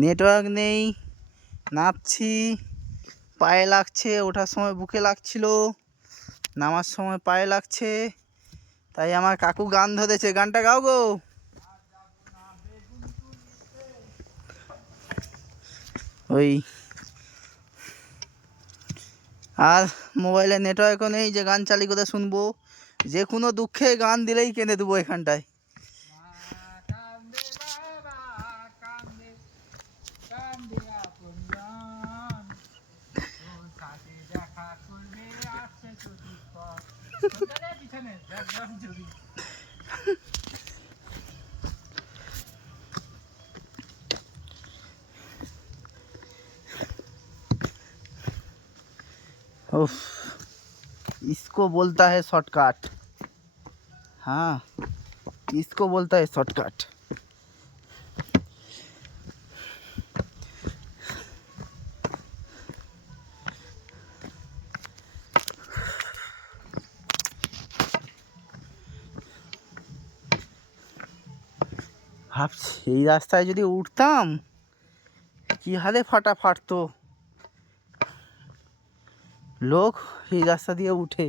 Network নেই, নামছি, পায়ে লাগছে, ওঠার সময় বুকে লাগছিল, নামার সময় পায়ে লাগছে। তাই আমার কাকু গান ধরেছে, গানটা গাও গো। ওই আর মোবাইলে নেটওয়ার্কও নেই যে গান চালিয়ে করে শুনবো। যে কোনো দুঃখে গান দিলেই কেঁদে দেবো এখানটায়। उफ, इसको बोलता है शॉर्टकट। हाँ, इसको बोलता है शॉर्टकट। ভাবছি এই রাস্তায় যদি উঠতাম কি হারে ফাটা ফাটতো। লোক এই রাস্তা দিয়ে উঠে